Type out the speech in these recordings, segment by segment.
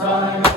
सजाद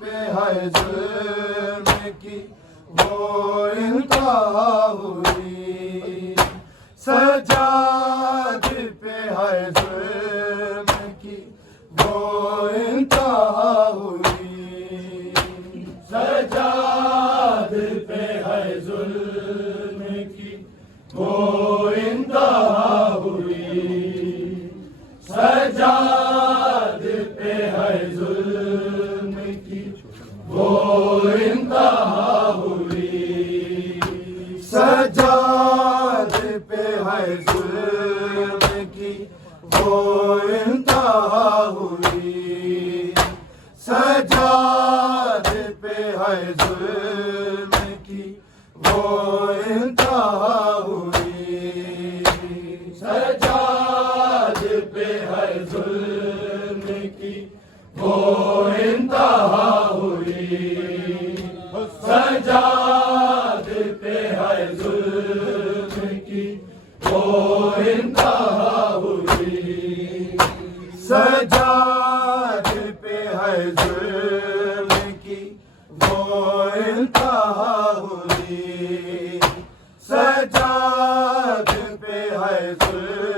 पे है जुल्म की वो इंतहा हुई, सजाद पे है जुल्म की वो इंतहा हुई, सजाद पे है जुल्म की वो इंतहा हुई, सजाद पे है जुल्म की वो इंतहा हुई, सजाद पे है जुल्म की वो इंतहा हुई, सजाद पे है जुल्म की वो इंतहा हुई, सजाद पे है जुल्म की वो इंतहा हुई, सजाद पे है जुल्म की वो इंतहा हुई, सजाद पे है जुल्म की वो इंतहा हुई, सजाद पे है जुल्म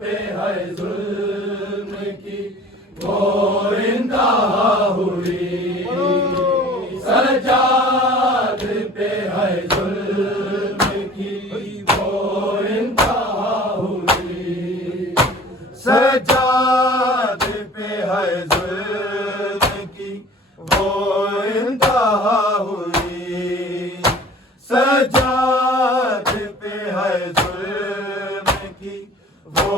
पे है जुल्म की वो इंतहा हुई, सज्जाद पे है जुल्म की वो इंतहा हुई, सज्जाद पे है जुल्म की वो इंतहा हुई, सज्जाद पे है जुल्म की वो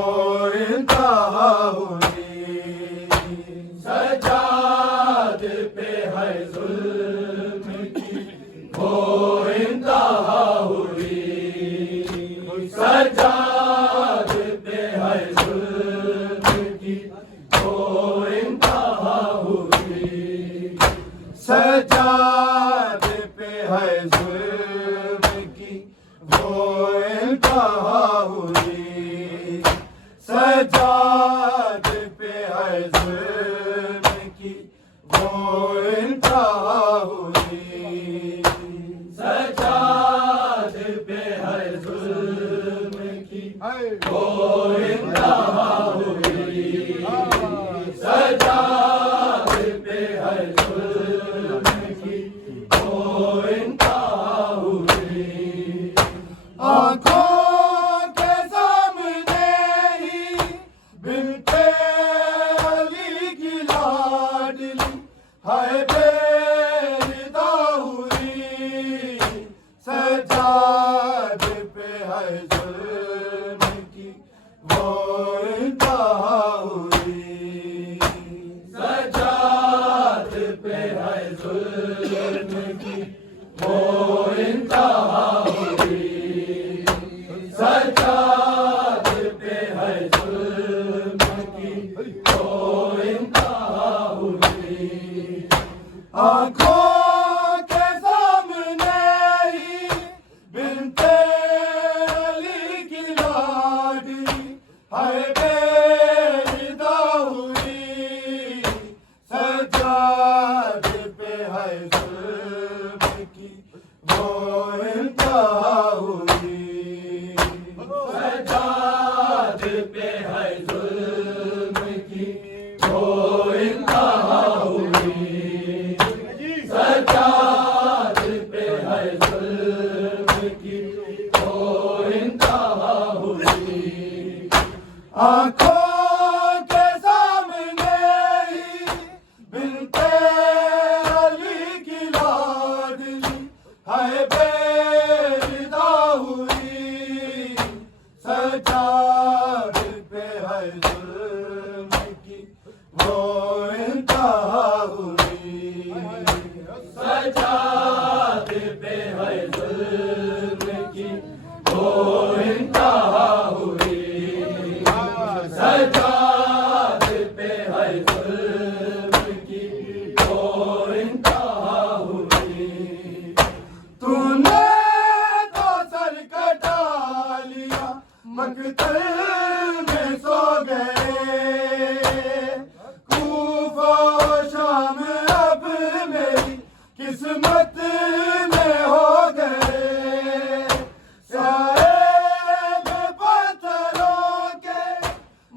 इंतहा हुई, सज्जाद पे है जुल्म की वो इंतहा हुई, सज्जाद पे है जुल्म की वो इंतहा हुई, सज्जाद पे है जुल्म की वो इंतहा हुई, सज्जाद पे है जुल्म की वो इंतहा हुई, सज्जाद पे है जुल्म की वो इंतहा हुई, सज्जाद पे है जुल्म की वो इंतहा हुई, आँखों के सामने ही बिनते अली की लाडली हाय बेरिदा हुई, सज्जाद पे है जुल्म की वो इंतहा हुई, सज्जाद पे है जुल्म की वो इंतहा हुई, सज्जाद पे है जुल्म की वो इंतहा हुई, आँखों के सामने ही बिनते अली की लाडली हाय बेरिदा हुई, सज्जाद पे है जुल्म की वो इंतहा हुई, सज्जाद पे है जुल्म की वो इंतहा हुई, सज्जाद पे है जुल्म की वो इंतहा हुई, आँखों के सामने ही बिनते अली की लाडली हाय बेरिदा हुई, सज्जाद पे है जुल्म की वो इंतहा हुई, सज्जाद पे है जुल्म की वो इंतहा हुई, सज्जाद पे है जुल्म की वो इंतहा हुई, तूने तो सर कटा लिया मकतल में सो गए, कूफा शाम अब मेरी किस्मत में हो गए, साए में पत्थरों के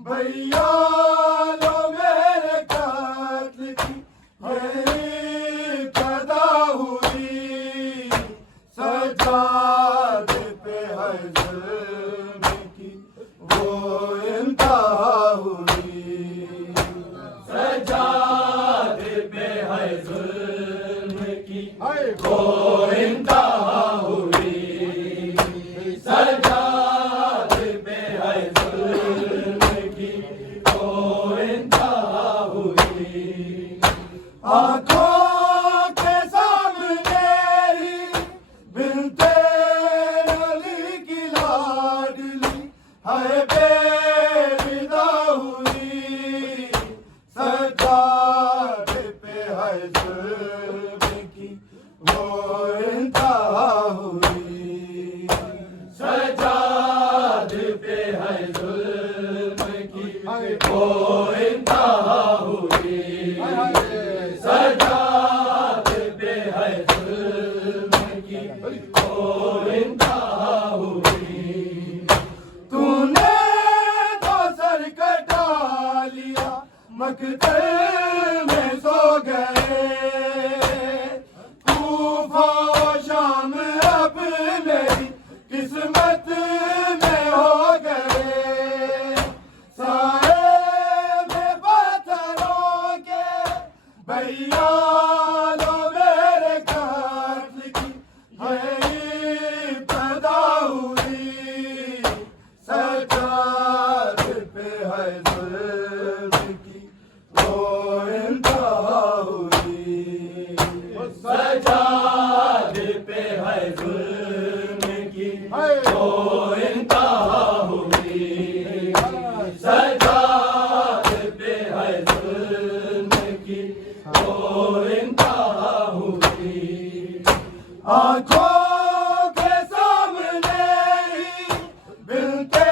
भैया लो मेरे कातिल की यही कदा हुई, सज्जाद पे है जुल्म की वो इंतहा हुई, सज्जाद पे है जुल्म की वो इंतहा हुई, सज्जाद पे है जुल्म की वो इंतहा हुई, आँखों के सामने ही बिनते अली की लाडली हाय बेरिदा हुई, सज्जाद पे है जुल्म की वो इंतहा हुई, सज्जाद पे है जुल्म की वो इंतहा हुई, सज्जाद पे है जुल्म की वो इंतहा हुई, तूने तो अख्तर में सो गए, कूफा और शाम अब मेरी किस्मत में हो गए। साए में पत्थरों के भैया लो मेरे काट की यही पैदा हुई, सजाद पे है जुल्म की वो इंतहा हुई, सजाद पे है जुल्म की वो इंतहा हुई, सजाद पे है जुल्म की वो इंतहा हुई। आंखों के सामने ही बिनते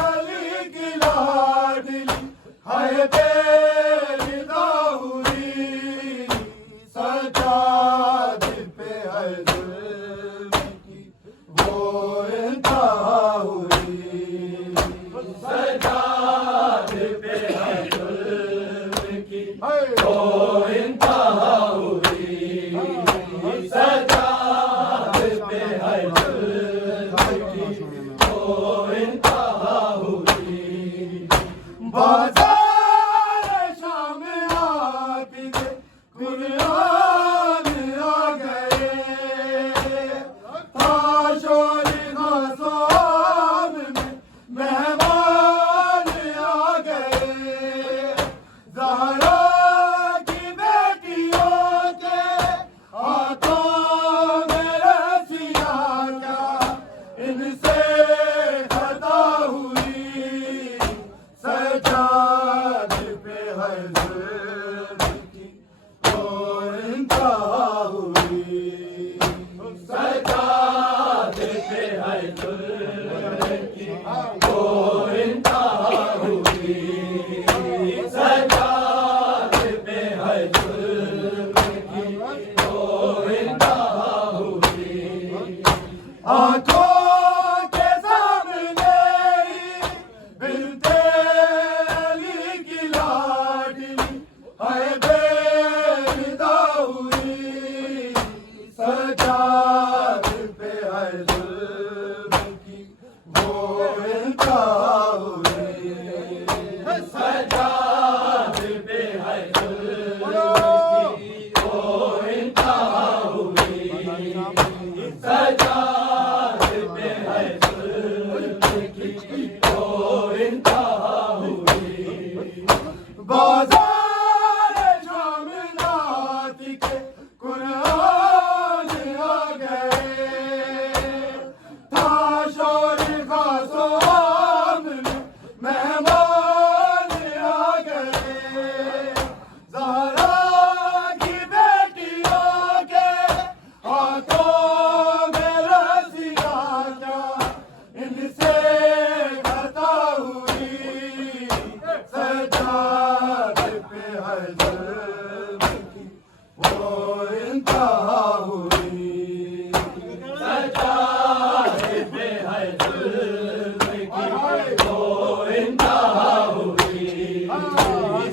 अली की लाडली हाय बेरिदा हुई, सजाद पे है जुल्म की वो इंतहा हुई, सजाद पे है जुल्म की वो इंतहा हुई, सजाद पे है जुल्म की वो इंतहा हुई। बाजार शाम आती के कुरान आ गए, ताशोर खासोम में मेहमान आ गए। ज़हरा की बेटियों के हाथों में रस्सियाँ क्या इनसे खता हुई, सजाद पे है जुल्म की वो इंतहा हुई, सजाद पे है जुल्म की वो इंतहा हुई, सजाद पे है जुल्म की वो इंतहा हुई। आंखों के सामने ही बिनते अली की लाडली हाय बेरिदा हुई, सजाद पे है जुल्म की वो इंतहा हुई, सजाद पे है जुल्म की वो इंतहा हुई, सजाद पे है जुल्म की वो इंतहा हुई। बाजार शाम नाती के कुरान आ गए, ताशोर खासोम में मेहमान आ गए। ज़हरा की बेटियों के हाथों में रस्सियाँ क्या इनसे खता हुई, सजाद पे है जुल्म की वो इंतहा हुई, सजाद पे है जुल्म की वो इंतहा हुई,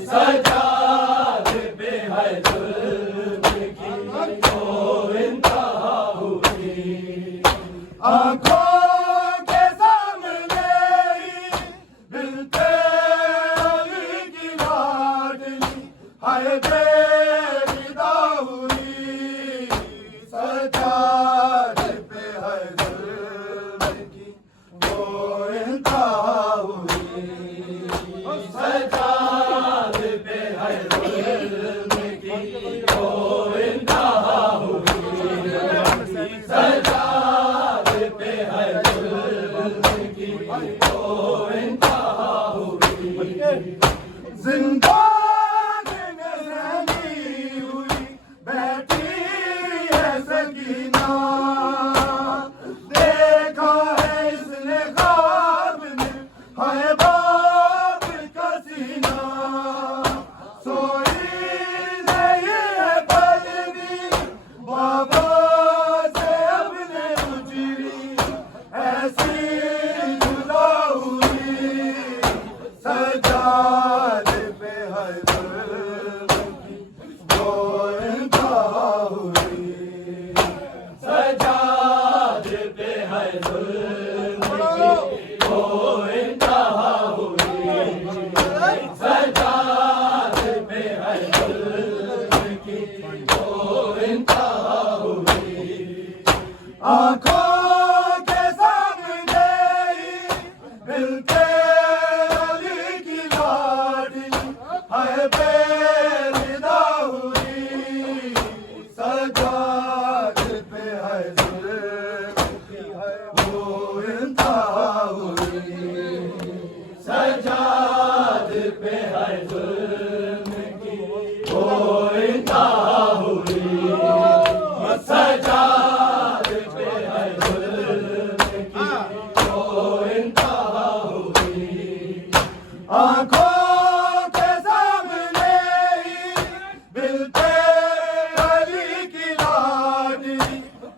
सजाद पे है जुल्म की वो इंतहा हुई। आंखों के सामने ही बिनते अली की लाडली हाय बेरिदा हुई, सजाद पे है जुल्म की वो इंतहा हुई, सजाद पे है जुल्म की वो इंतहा हुई, सजाद पे है जुल्म की वो इंतहा हुई। जिंदागी में रहनी हुई बैठी है सकीना, देखा है इसने ख्वाब में हाय बाप का सीना, सोई नहीं है पल भी बाबा से अपने उजड़ी, ऐसी जुदा हुई, सजाद पे है आंखों के सामने ही मिलते अली की लाडली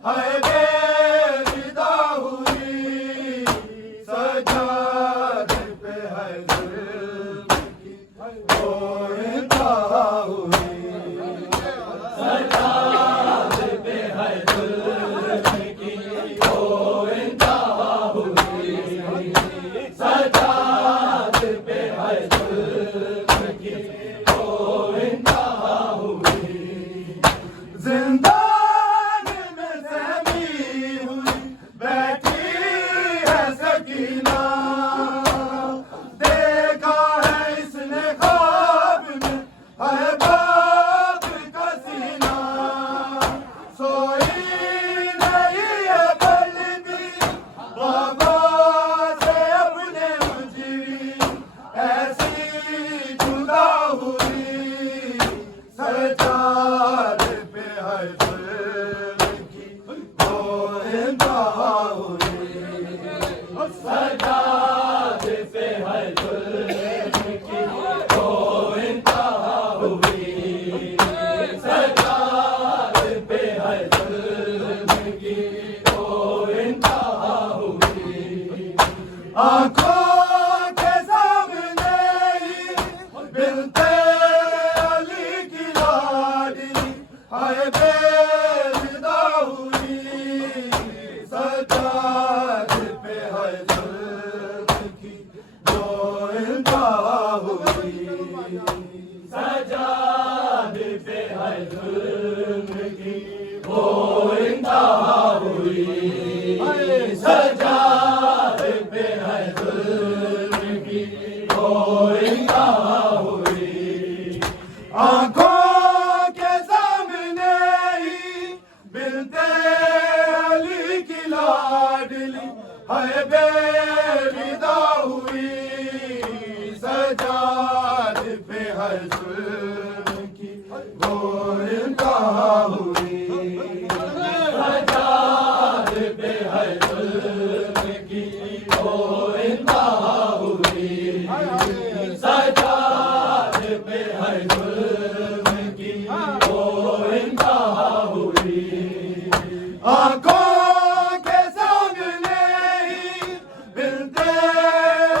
है बेरिदा हुई सजाद पे है जुल्म की वो इंतहा हुई सजाद पे है जुल्म की वो इंतहा हुई सजाद पे है जुल्म की वो इंतहा हुई जिंदान में सहमी हुई बैठी है सकीना देखा है इसने ख्वाब में है बाप का सीना सोई नहीं है पल भी बाबा से अपने मुजरी ऐसी जुदा हुई सजाद पे है जुल्म की वो इंतहा हुई सजाद पे है जुल्म की वो इंतहा हुई सजाद पे है जुल्म की वो इंतहा हुई आंखों के सामने ही मिलते अली की लाडली है बेरिदा हुई सजाद पे है जुल्म की वो इंतहा हुई सजाद पे है जुल्म की वो इंतहा हुई सजाद पे है जुल्म की वो इंतहा हुई आंखों के सामने ही मिलते अली की लाडली है बेरिदा हुई सजाद पे है जुल्म की वो इंतहा हुई सजाद पे है जुल्म की वो इंतहा हुई सजाद पे है जुल्म की वो इंतहा हुई आंखों के सामने ही मिलते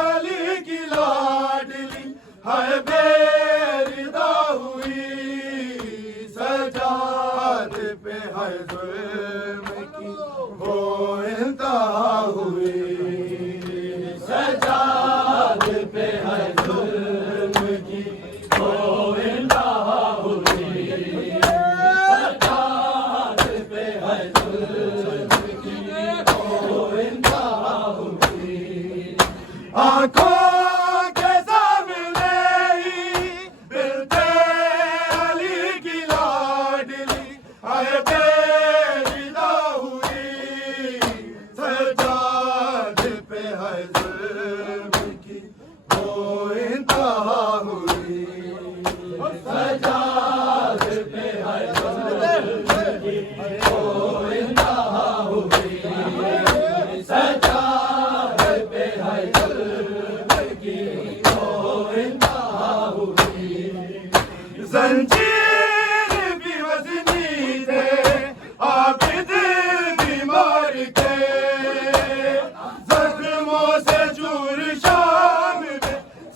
अली की लाडली है बेरिदा हुई सजाद पे है जुल्म की वो इंतहा हुई सजाद पे है जुल्म की वो इंतहा हुई सजाद पे है जुल्म की वो इंतहा हुई आंखों के सामने ही मिलते अली की लाडली है बेरिदा हुई सजाद पे है जुल्म की वो इंतहा हुई सजाद पे है जुल्म की वो इंतहा हुई सजाद पे है जुल्म की वो इंतहा हुई जंजीर भी वज़नी थे आबिद बीमार थे जख्मों से चूर शाम में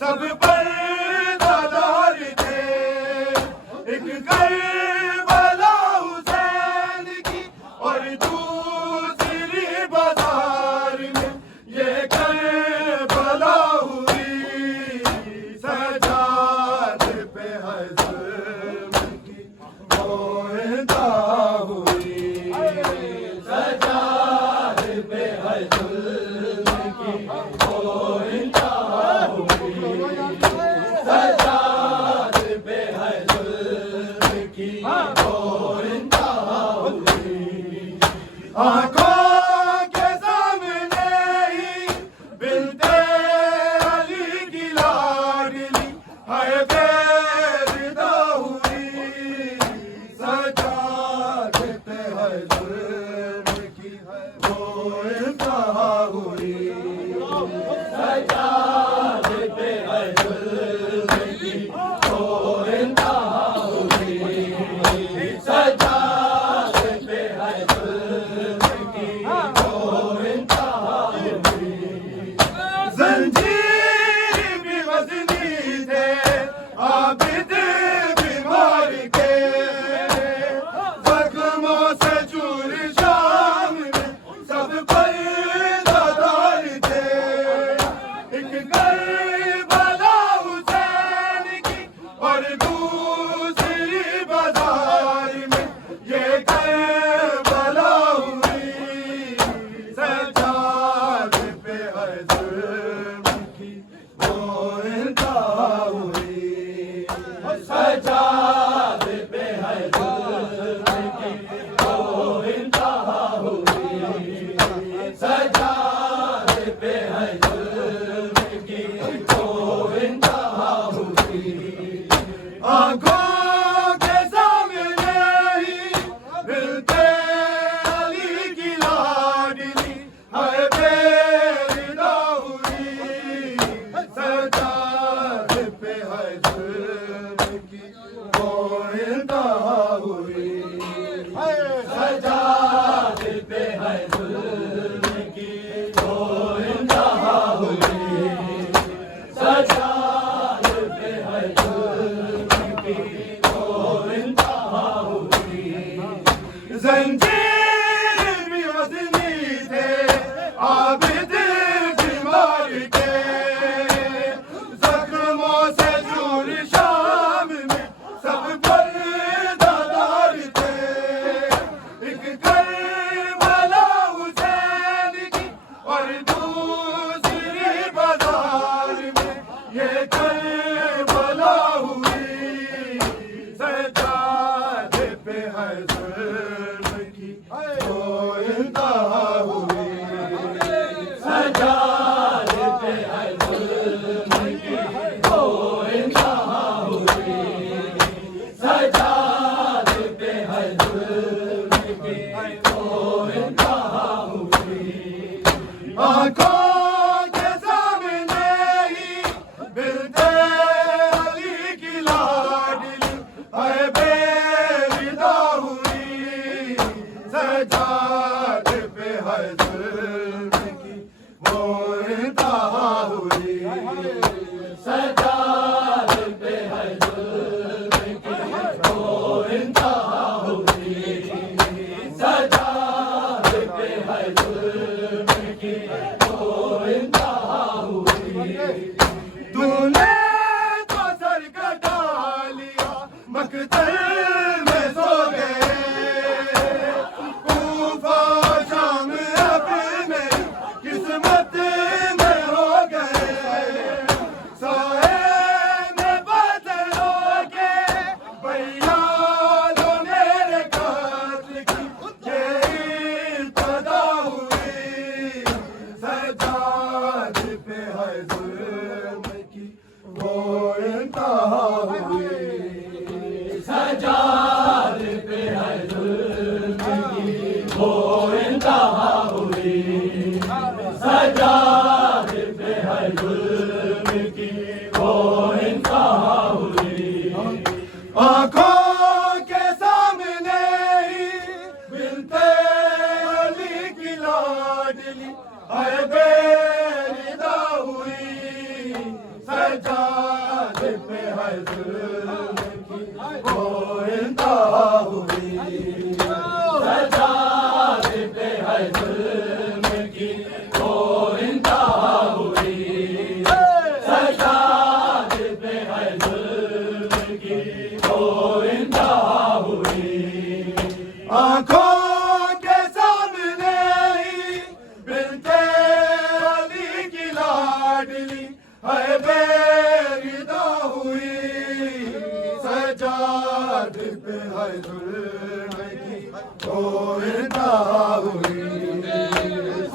सब पर दादार थे एक करबला हुसैन की और दूसरी बाजार में ये करबला हुई सजाद पे है जुल्म की वो इंतहा हुई सजाद पे है जुल्म की वो इंतहा हुई करबला हुसैन की और दूसरी बाजार में ये करबला हुई सजाद पे है जुल्म की वो इंतहा हुई सजाद पे है जुल्म की वो इंतहा हुई सजाद पे है जुल्म की वो इंतहा हुई आँखों के सामने ही मिलते अली की लाडली हर बेरिदा हुई सजाद पे है जुल्म की वो इंतहा हुई सजाद पे है जुल्म की वो इंतहा हुई सजाद पे है जुल्म की वो इंतहा हुई जंजीर भी वज़नी थे आबिद बीमार के जख्मों से चूर शाम में सब पर दादार थे एक करबला हुसैन की और दूसरी बाजार में ये करबला हुई सजाद पे है जुल्म की वो इंतहा हुई सजाद पे है जुल्म की वो इंतहा हुई सजाद पे है जुल्म की वो इंतहा हुई आँखों के सामने ही मिलते अली की लाडली है बेरिदा हुई सजाद पे है जुल्म की वो इंतहा हुई सजाद पे है जुल्म की वो इंतहा हुई सजाद पे है जुल्म की वो इंतहा हुई तूने तो सर कटा लिया मकतल में सो गए कूफा शाम अब मेरी किस्मत में हो गए साए में बदलों के भैया लो मेरे कातिल की ये इब्तिदा हुई सजाद पे है जुल्म की वो इंतहा हुई सजाद पे है जुल्म की वो इंतहा हुई सजाद पे है जुल्म की वो इंतहा हुई आँखों के सामने ही मिलते अली की लाडली है बेरिदा हुई सजाद पे है जुल्म की वो इंतहा हुई सजाद पे है जुल्म की वो इंतहा हुई सजाद पे है जुल्म की वो इंतहा हुई आँखों के सामने ही मिलते अली की लाडली है बेरिदा हुई सजाद पे है जुल्म की वो इंतहा हुई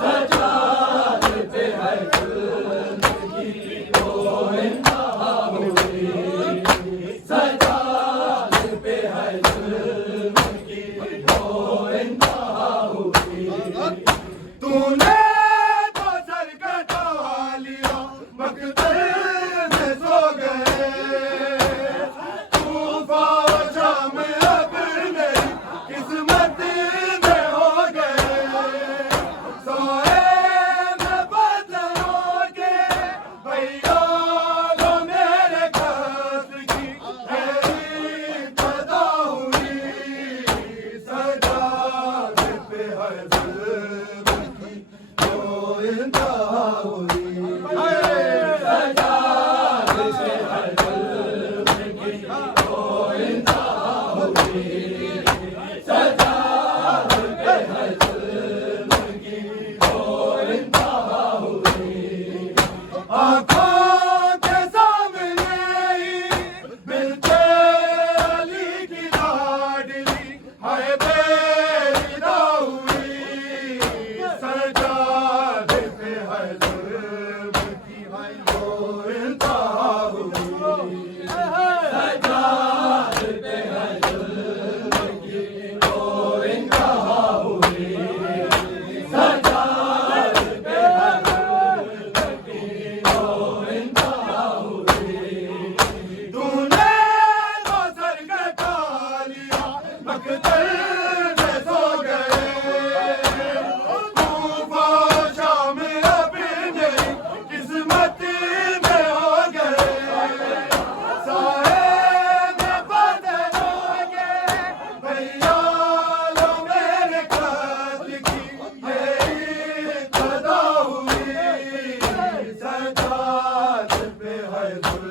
सजाद पे है जुल्म की वो इंतहा हुई सजाद पे है जुल्म की वो इंतहा हुई तूने तो सर कटा लिया मकतल में सो गए तूफा शाम अब मेरी किस्मत में हो गए साए में बदलों के भैया लो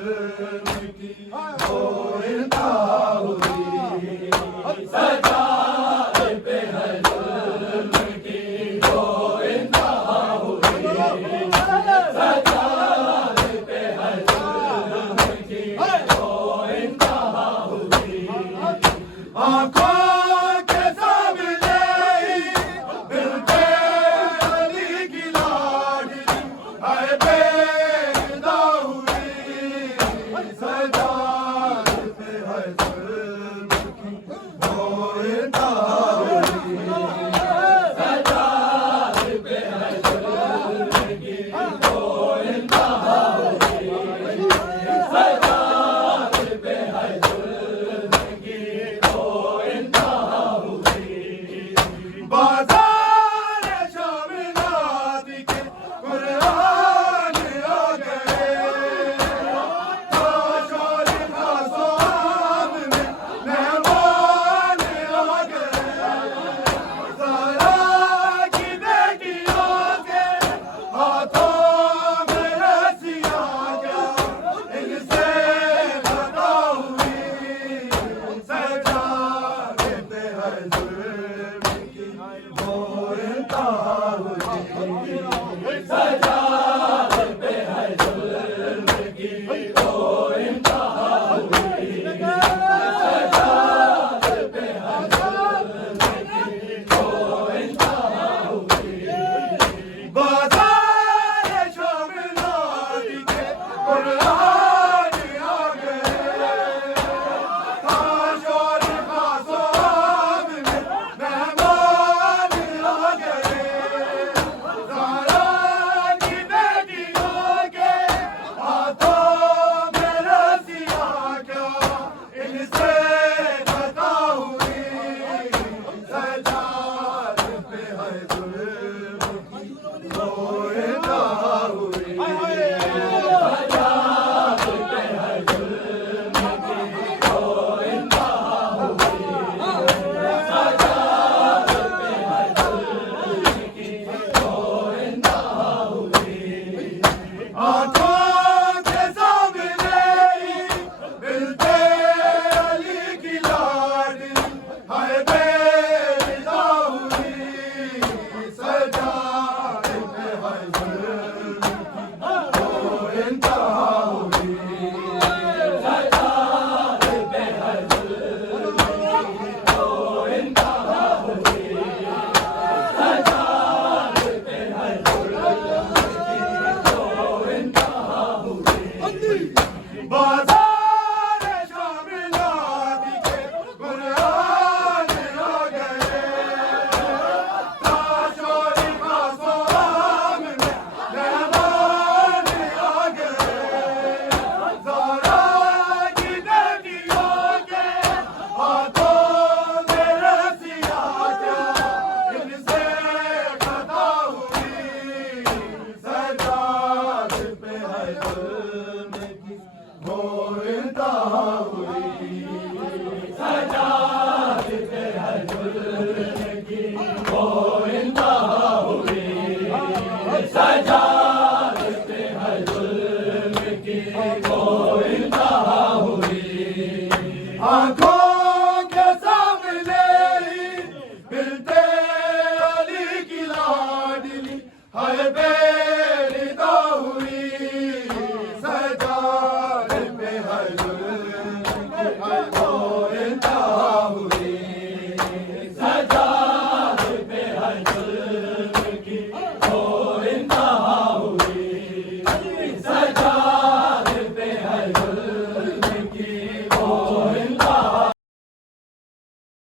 जुल्म की वो इंतहा हुई। सजाद पे है जुल्म की वो इंतहा हुई। सजाद पे है जुल्म की वो इंतहा हुई। आँखों के सामने दिल पे अली की लाडली है बेदा हुई। सजाद पे है जुल्म की वो इंतहा हुई। सजाद पे है जुल्म की वो इंतहा हुई। सजाद पे है जुल्म की वो इंतहा हुई। बाजार शामिलात के कुरान आ गए। शोर खासोआब में मेहमान आ गए। ज़हरा की बेटियों के हाथों में रस्सियाँ क्या इनसे खता हुई। सजाद पे है जुल्म की वो इंतहा हुई। सजाद पे है जुल्म की वो इंतहा हुई। सजाद पे है जुल्म की वो इंतहा हुई। बाजार शामिलात के कुरान आ गए। शोर खासोआब में मेहमान आ गए। ज़हरा की बेटियों के हाथों में रस्सियाँ क्या इनसे खता हुई। सजाद पे है जुल्म की वो इंतहा हुई। सजाद पे है जुल्म की वो इंतहा हुई। सजाद पे है जुल्म की वो इंतहा हुई। आँखों के सामने मिलते अली की लाडली है बेदा हुई। सजाद पे है जुल्म की वो इंतहा हुई। सजाद पे है जुल्म की वो इंतहा हुई। सजाद पे है जुल्म की वो इंतहा हुई। बाजार शामिलात के कुरान आ गए। शोर खासोआब में मेहमान आ गए। ज़हरा की बेटियों के हाथों में रस्सियाँ क्या इनसे खता हुई। सजाद पे है जुल्म की वो इंतहा हुई। सजाद पे है जुल्म की वो इंतहा हुई। सजाद पे है जुल्म की वो इंतहा हुई। आँखों के सामने मिलते अली की लाडली है